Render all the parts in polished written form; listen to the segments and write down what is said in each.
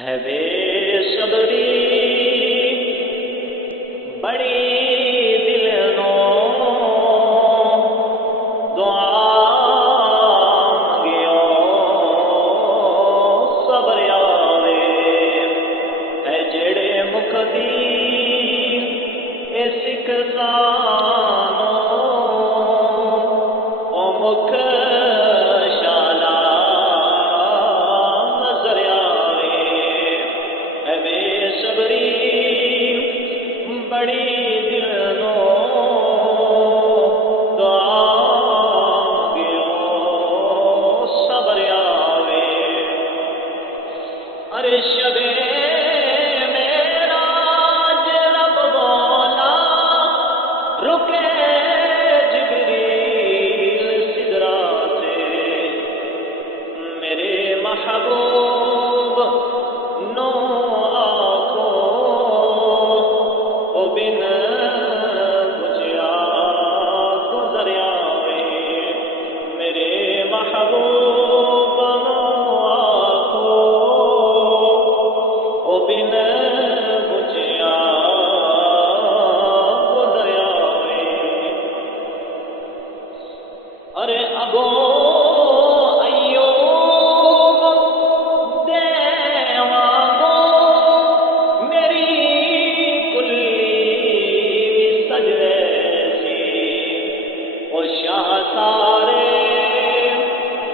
ہے بے صبری بڑی دل نو دعا منگیو صبر آوے ہے جڑے مکھ دی اے سکھ سانو او مکھ بڑی دل نو دعا منگیو صبر آوے ارشد معراج رب بولا رکے جبریل سدرا سے میرے محبوب نو بن بجیا گزر آوے میرے محبوب آنکھو او بن بجیا گزر آوے ارے اگو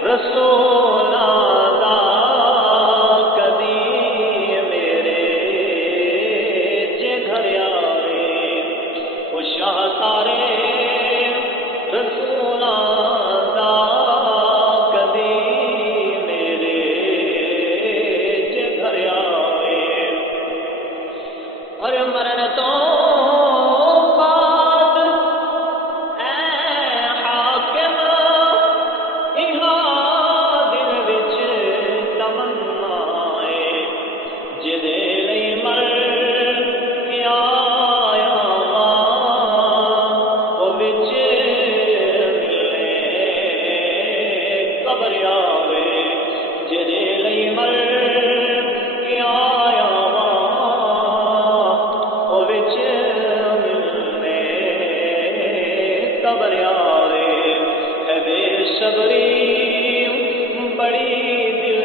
رسولاں دا کدی میرے جے گھر آوے او شاہ سارے رسولاں دا کدی میرے جے گھر آوے اور مرن تو صبر آوے ہے بے صبری بڑی دل